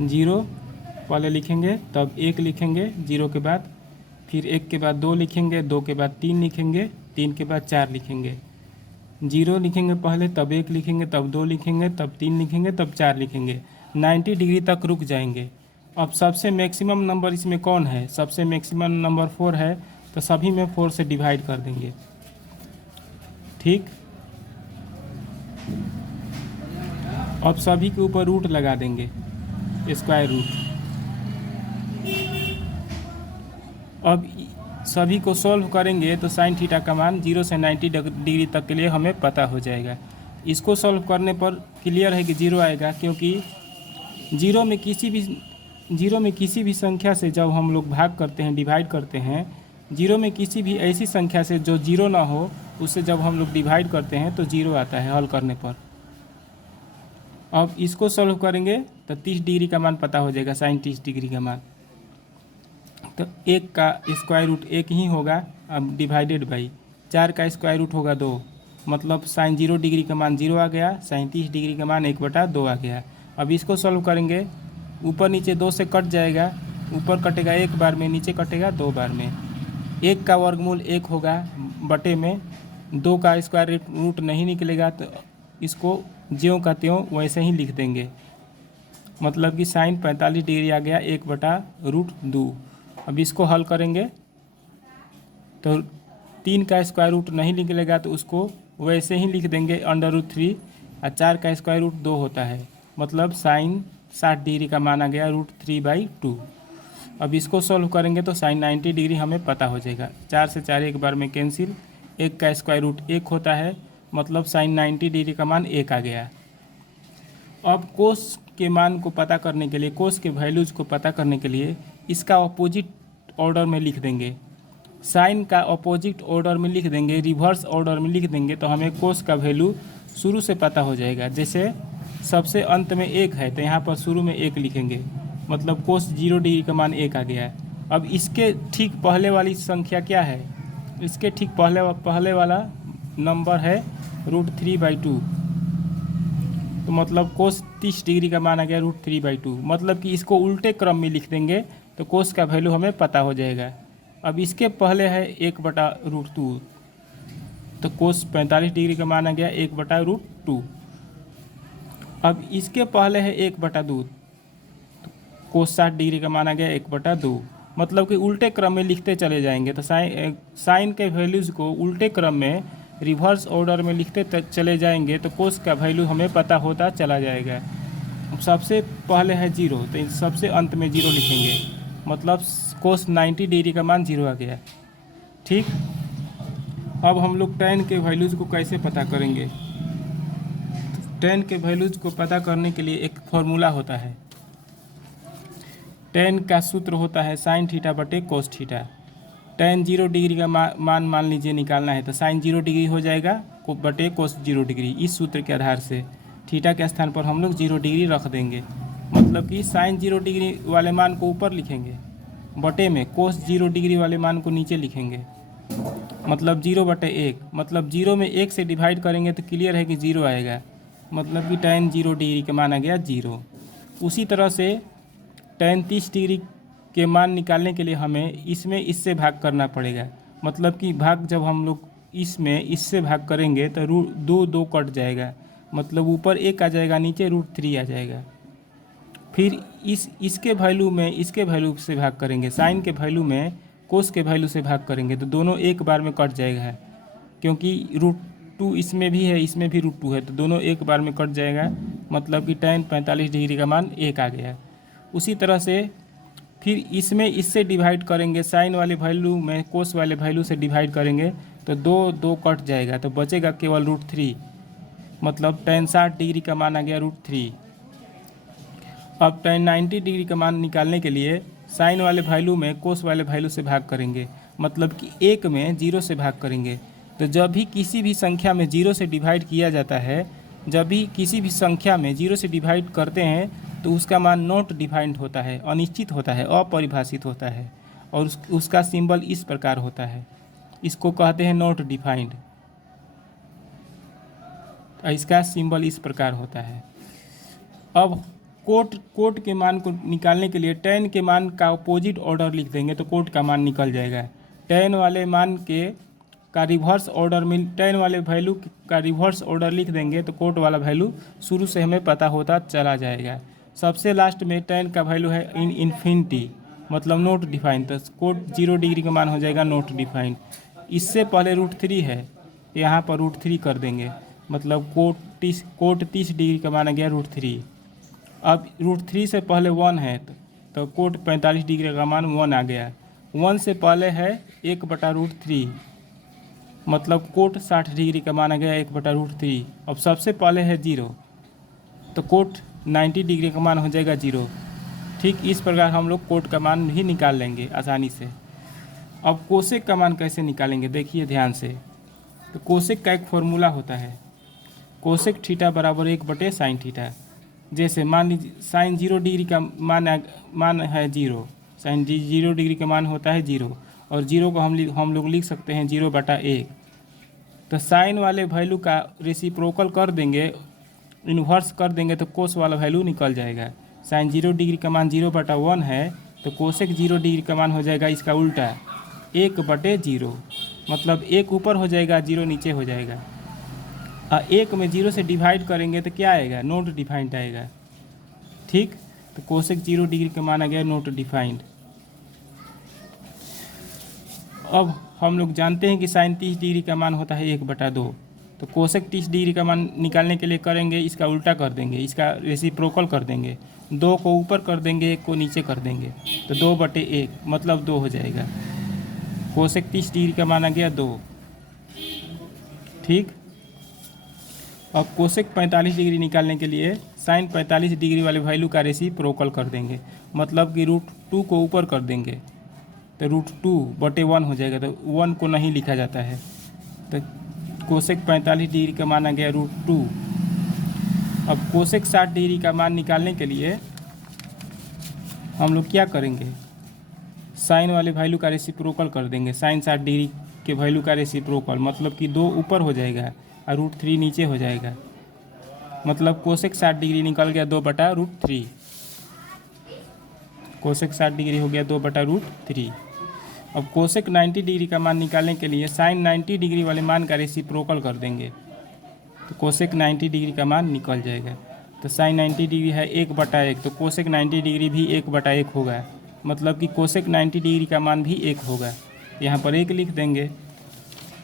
Zero पहले लिखेंगे, तब एक लिखेंगे जीरो के बाद, फिर एक के बाद दो लिखेंगे, दो के बाद तीन लिखेंगे, तीन के बाद चार लिखेंगे। जीरो लिखेंगे पहले, तब एक लिखेंगे, तब दो लिखेंगे, तब तीन लिखेंगे, तब चार लिखेंगे। 90 डिग्री तक रुक जाएंगे। अब सबसे मैक्सिमम नंबर इसमें कौन है? सबसे मैक्सिमम नंबर 4 है, तो सभी में 4 से डिवाइड कर देंगे। ठीक, अब सभी के ऊपर रूट लगा देंगे, स्क्वायर रूट। अब सभी को सॉल्व करेंगे तो साइन थीटा का मान 0 से 90 डिग्री तक के लिए हमें पता हो जाएगा। इसको सॉल्व करने पर क्लियर है कि 0 आएगा, क्योंकि जीरो में किसी भी संख्या से जब हम लोग भाग करते हैं, डिवाइड करते हैं, जीरो में किसी भी ऐसी संख्या से जो जीरो ना हो, उससे जब हम लोग डिवाइड करते हैं तो 0 आता है हल करने पर। अब इसको सॉल्व करेंगे तो 30 डिग्री का मान पता हो जाएगा, साइन 30 डिग्री का मान। तो एक का स्क्वायर रूट एक ही होगा, अब डिवाइडेड बाई 4 का स्क्वायर रूट होगा 2, मतलब साइन 0 डिग्री का मान 0 आ गया, साइन 30 डिग्री का मान 1/2 आ गया। अब इसको सॉल्व करेंगे, ऊपर नीचे 2 से कट जाएगा, ऊपर कटेगा एक बार में, नीचे कटेगा 2 बार में। 1 का वर्गमूल 1 होगा बटे में, 2 का स्क्वायर रूट नहीं निकलेगा, तो इसको ज्यों का त्यों वैसे ही लिख देंगे, मतलब कि साइन 45 डिग्री आ गया 1/√2। अब इसको हल करेंगे तो 3 का स्क्वायर रूट नहीं निकलेगा, तो उसको वैसे ही लिख देंगे √3, और 4 का स्क्वायर रूट 2 होता है, मतलब साइन 60 डिग्री का मान आ गया √3/2। अब इसको सॉल्व करेंगे तो साइन 90 डिग्री हमें पता हो जाएगा। 4 से 4 एक बार में कैंसिल, 1 का स्क्वायर रूट 1 होता है, मतलब साइन 90 डिग्री का मान 1 आ गया। अब कोस के मान को पता करने के लिए, कोस के वैल्यूज़ को पता करने के लिए इसका अपोजिट ऑर्डर में लिख देंगे। साइन का अपोजिट ऑर्डर में लिख देंगे, रिवर्स ऑर्डर में लिख देंगे, तो हमें कोस का वैल्यू शुरू से पता हो जाएगा। जैसे सबसे अंत में 1 है, तो यहाँ पर शुरू में 1 लिखेंगे, मतलब कोस 0 डिग्री का मान 1 आ गया है। अब इसके ठीक पहले वाली संख्या क्या है? इसके ठीक पहले वाला नंबर है √3/2, तो मतलब कोस 30 डिग्री का मान आ गया √3/2, मतलब कि इसको उल्टे क्रम में लिख देंगे तो कोस का वैल्यू हमें पता हो जाएगा। अब इसके पहले है 1/√2, तो कोस 45 डिग्री का मान आ गया 1/√2। अब इसके पहले है 1/2, तो कोस 60 डिग्री का मान आ गया 1/2, मतलब कि उल्टे क्रम में लिखते चले जाएंगे। तो साइन के वैल्यूज़ को उल्टे क्रम में रिवर्स ऑर्डर में लिखते चले जाएंगे तो कोस का वैल्यू हमें पता होता चला जाएगा। अब सबसे पहले है 0, तो सबसे अंत में 0 लिखेंगे, मतलब कोस 90 डिग्री का मान 0 आ गया। ठीक, अब हम लोग tan के वैल्यूज़ को कैसे पता करेंगे? tan के वैल्यूज़ को पता करने के लिए एक फॉर्मूला होता है। tan का सूत्र होता है साइन थीटा बटे कोस थीटा। tan 0 डिग्री का मान लीजिए निकालना है, तो साइन 0 डिग्री हो जाएगा बटे कोस 0 डिग्री। इस सूत्र के आधार से थीटा के स्थान पर हम लोग 0 डिग्री रख देंगे, मतलब कि साइन 0 डिग्री वाले मान को ऊपर लिखेंगे, बटे में कोस 0 डिग्री वाले मान को नीचे लिखेंगे, मतलब 0/1, मतलब 0 में 1 से डिवाइड करेंगे तो क्लियर है कि 0 आएगा, मतलब कि tan 0 डिग्री का मान आ गया 0। उसी तरह से tan 30 डिग्री के मान निकालने के लिए हमें इसमें इससे भाग करना पड़ेगा, मतलब कि भाग जब हम लोग इसमें इससे भाग करेंगे तो √2 कट जाएगा, मतलब ऊपर 1 आ जाएगा, नीचे √3 आ जाएगा। फिर इसके वैल्यू में इसके वैल्यू से भाग करेंगे, साइन के वैल्यू में कोस के वैल्यू से भाग करेंगे तो दोनों एक बार में कट जाएगा, क्योंकि √2 इसमें भी है, इसमें भी √2 है, तो दोनों एक बार में कट जाएगा, मतलब कि tan 45 डिग्री का मान 1 आ गया। उसी तरह से फिर इसमें इससे डिवाइड करेंगे, साइन वाले वैल्यू में कोस वाले वैल्यू से डिवाइड करेंगे तो 2 कट जाएगा, तो बचेगा केवल √3, मतलब tan 60 डिग्री का मान आ गया √3। अब tan 90 डिग्री का मान निकालने के लिए साइन वाले वैल्यू में कोस वाले वैल्यू से भाग करेंगे, मतलब कि 1 में 0 से भाग करेंगे। तो जब भी किसी भी संख्या में 0 से डिवाइड किया जाता है, जब भी किसी भी संख्या में 0 से डिवाइड करते हैं तो उसका मान नॉट डिफाइंड होता है, अनिश्चित होता है, अपरिभाषित होता है, और उसका सिंबल इस प्रकार होता है, इसको कहते हैं नॉट डिफाइंड। इसका सिंबल इस प्रकार होता है। अब कोट के मान को निकालने के लिए tan के मान का अपोजिट ऑर्डर लिख देंगे तो कोट का मान निकल जाएगा। tan वाले मान का रिवर्स ऑर्डर में tan वाले वैल्यू का रिवर्स ऑर्डर लिख देंगे तो कोट वाला वैल्यू शुरू से हमें पता होता चला जाएगा। सबसे लास्ट में tan का वैल्यू है इन्फिनिटी, मतलब नॉट डिफाइंड, तो कोट 0 डिग्री का मान हो जाएगा नॉट डिफाइंड। इससे पहले √3 है, यहाँ पर √3 कर देंगे, मतलब कोट 30 डिग्री का मान आ गया √3। अब √3 से पहले 1 है तो कोट 45 डिग्री का मान 1 आ गया। 1 से पहले है 1/√3, मतलब कोट 60 डिग्री का मान आ गया 1/√3। अब सबसे पहले है 0 तो कोट 90 डिग्री का मान हो जाएगा 0। ठीक इस प्रकार हम लोग कोट का मान भी निकाल लेंगे आसानी से। अब कोसेक का मान कैसे निकालेंगे देखिए ध्यान से। तो कोसेक का एक फॉर्मूला होता है, कोसेक थीटा बराबर 1/sin थीटा। जैसे मान लीजिए साइन 0 डिग्री का मान है 0, साइन 0 डिग्री का मान होता है 0, और 0 को हम लोग लिख सकते हैं 0/1। तो साइन वाले वैल्यू का रेसिप्रोकल कर देंगे, इन्वर्स कर देंगे तो कोस वाला वैल्यू निकल जाएगा। साइन 0 डिग्री का मान 0/1 है तो कोसेक 0 डिग्री का मान हो जाएगा इसका उल्टा 1/0, मतलब 1 ऊपर हो जाएगा 0 नीचे हो जाएगा। 1 में 0 से डिवाइड करेंगे तो क्या आएगा, नॉट डिफाइंड आएगा। ठीक, तो कोसेक 0 डिग्री का मान आ गया नॉट डिफाइंड। अब हम लोग जानते हैं कि साइन 30 डिग्री का मान होता है 1/2, तो कोसेक 30 डिग्री का मान निकालने के लिए करेंगे इसका उल्टा कर देंगे, इसका रेसिप्रोकल कर देंगे, 2 को ऊपर कर देंगे 1 को नीचे कर देंगे तो 2/1 मतलब 2 हो जाएगा। कोसेक 30 डिग्री का मान आ गया 2। ठीक, अब कोसेक 45 डिग्री निकालने के लिए साइन 45 डिग्री वाले वैल्यू का रेसिप्रोकल कर देंगे, मतलब कि √2 को ऊपर कर देंगे तो √2/1 हो जाएगा, तो 1 को नहीं लिखा जाता है। तो कोसेक 45 डिग्री का मान आ गया √2। अब कोसेक 60 डिग्री का मान निकालने के लिए हम लोग क्या करेंगे, साइन वाले वैल्यू का रेसिप्रोकल कर देंगे, साइन 60 डिग्री के वैल्यू का रेसिप्रोकल, मतलब कि 2 ऊपर हो जाएगा और √3 नीचे हो जाएगा, मतलब कोसेक 60 डिग्री निकल गया 2/√3। कोसेक 60 डिग्री हो गया 2/√3। अब कोसेक 90 डिग्री का मान निकालने के लिए साइन 90 डिग्री वाले मान का रेसिप्रोकल कर देंगे तो कोसेक 90 डिग्री का मान निकल जाएगा। तो साइन 90 डिग्री है 1/1, तो कोसेक 90 डिग्री भी 1/1 होगा, मतलब कि कोसेक 90 डिग्री का मान भी 1 होगा। यहाँ पर 1 लिख देंगे,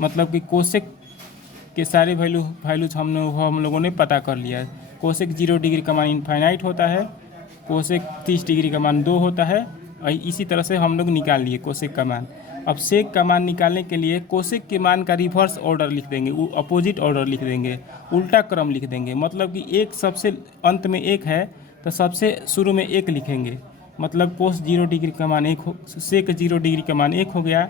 मतलब कि कोसेक के सारे वैल्यूज हम लोगों ने पता कर लिया। कोसेक 0 डिग्री का मान इनफाइनाइट होता है, कोसेक 30 डिग्री का मान 2 होता है, और इसी तरह से हम लोग निकाल लिए कोसेक का मान। अब सेक का मान निकालने के लिए कोसेक के मान का रिवर्स ऑर्डर लिख देंगे, अपोजिट ऑर्डर लिख देंगे, उल्टा क्रम लिख देंगे, मतलब कि एक सबसे अंत में 1 है तो सबसे शुरू में 1 लिखेंगे, मतलब कोस 0 डिग्री का मान 1 हो, सेक 0 डिग्री का मान 1 हो गया।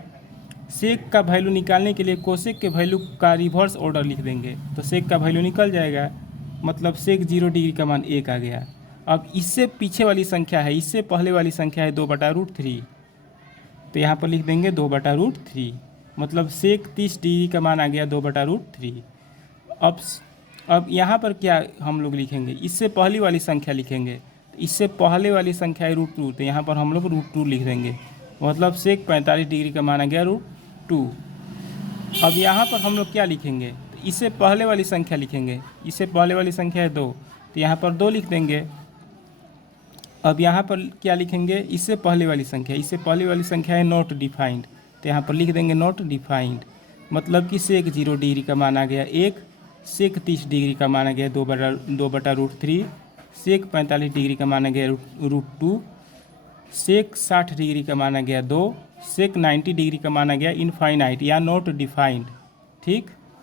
सेक का वैल्यू निकालने के लिए कोसेक के वैल्यू का रिवर्स ऑर्डर लिख देंगे तो सेक का वैल्यू निकल जाएगा, मतलब सेक 0 डिग्री का मान 1 आ गया। अब इससे पीछे वाली संख्या है, इससे पहले वाली संख्या है 2/√3, तो यहाँ पर लिख देंगे 2/√3, मतलब सेक 30 डिग्री का मान आ गया 2/√3। अब यहाँ पर क्या हम लोग लिखेंगे, इससे पहली वाली संख्या लिखेंगे, तो इससे पहले वाली संख्या है √2, तो यहाँ पर हम लोग √2 लिख देंगे, मतलब सेक 45 डिग्री का मान आ गया √2। अब यहाँ पर हम लोग क्या लिखेंगे, तो इससे पहले वाली संख्या लिखेंगे, इससे पहले वाली संख्या है 2, तो यहाँ पर 2 लिख देंगे। अब यहाँ पर क्या लिखेंगे, इससे पहले वाली संख्या, इससे पहले वाली संख्या है नॉट डिफाइंड, तो यहाँ पर लिख देंगे नॉट डिफाइंड, मतलब कि सेक 0 डिग्री का मान आ गया 1, सेक 30 डिग्री का मान आ गया 2/√3, सेक 45 डिग्री का मान आ गया √2, सेक 60 डिग्री का मान आ गया 2, सेक 90 डिग्री का मान आ गया इनफाइनाइट या नॉट डिफाइंड। ठीक।